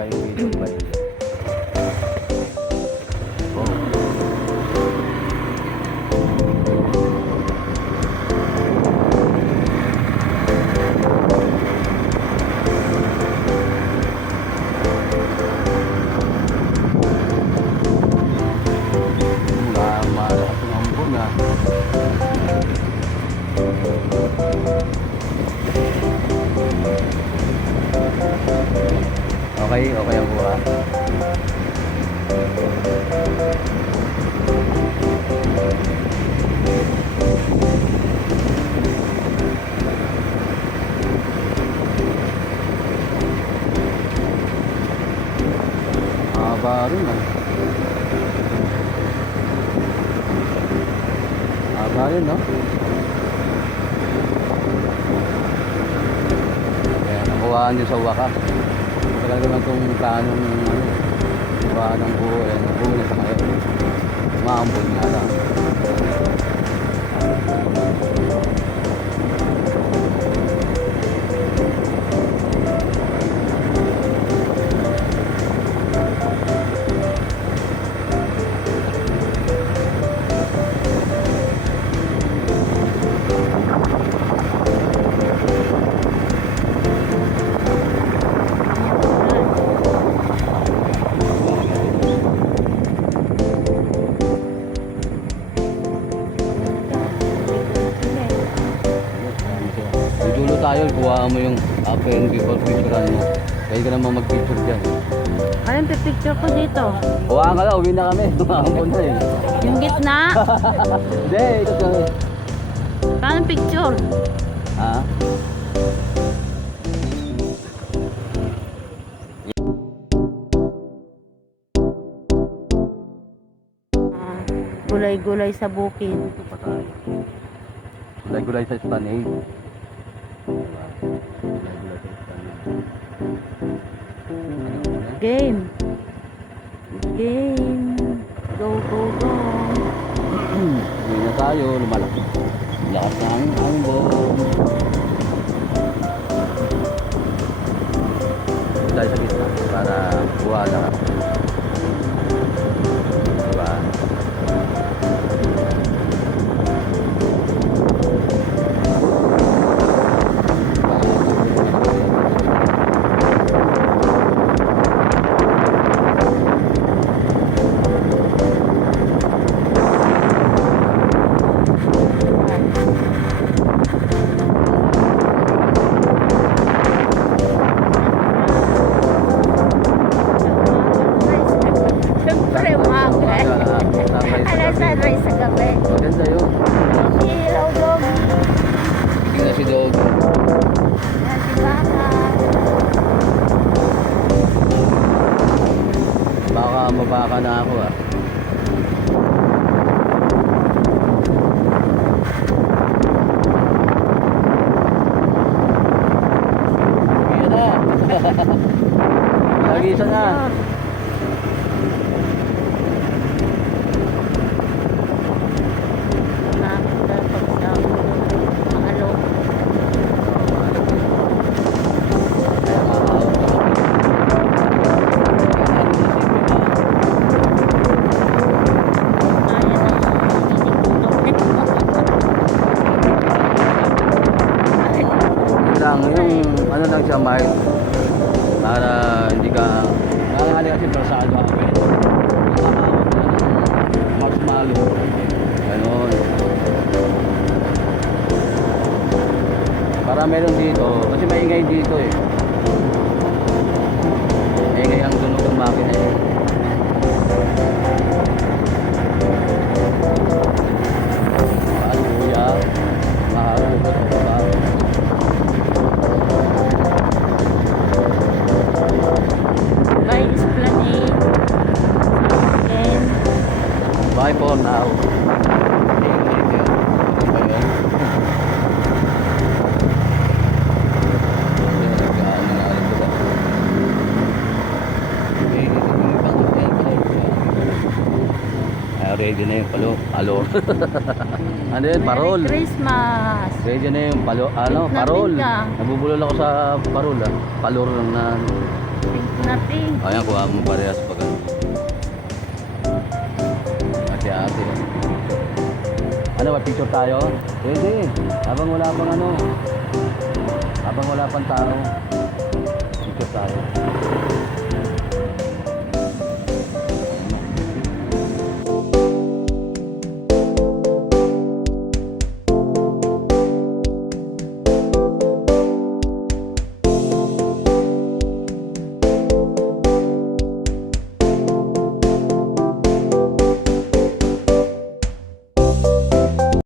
pa yung video pa yun. Oh. Okay, okay ang buha. Haba rin ah. Haba rin no? Kaya nakuhaan nyo sa wakas. Talaga naman kung kanong ba ng buo eh, nabulit ngayon. Maambon nga lang. Dulo tayo, kuha mo yung after and before picturean mo. Kaya ka naman mag-picture dyan. Anong pipicture ko dito? Kuha ka lang, uwi na kami. Tumakapon na eh. Yung gitna? Hindi, ito kami. Paano picture? Ha? Gulay-gulay sa bukid. Ito pa tayo. Gulay-gulay sa Stanay. Game. Game. Go, go, go. Uwi na tayo, lumalaki. Lakas na ang ambon. Tayo sa gitna para buha lahat. Diba? Siyempre, umaga. Alas sunrise sa gabi. Maganda yun. Hello, dog. Tingnan na si Dog. Yan si Baka. Baka mabaka na ako ah. Ayan na. Lagisa na. Lang yung ano lang siya mild para hindi ka nakakali kasi prasado ako mas malo ganon para meron dito kasi maingay dito eh maingay ang tunog ng makina eh paano kuya maharap ko ba By Esplanade. And bye for now. Ready na yung palo, alor. Ano yun, parol. Merry Christmas. Ready na yung palo, ano, Pink na parol. pink ka. Nabubulol ako sa parol, ah. Palor lang na. Pink na pink. Ayan, kuha mo parehas pag ano. Ate. Ano ba, picture tayo? Pwede. Habang wala pang ano. Habang wala pang tao. Picture tayo.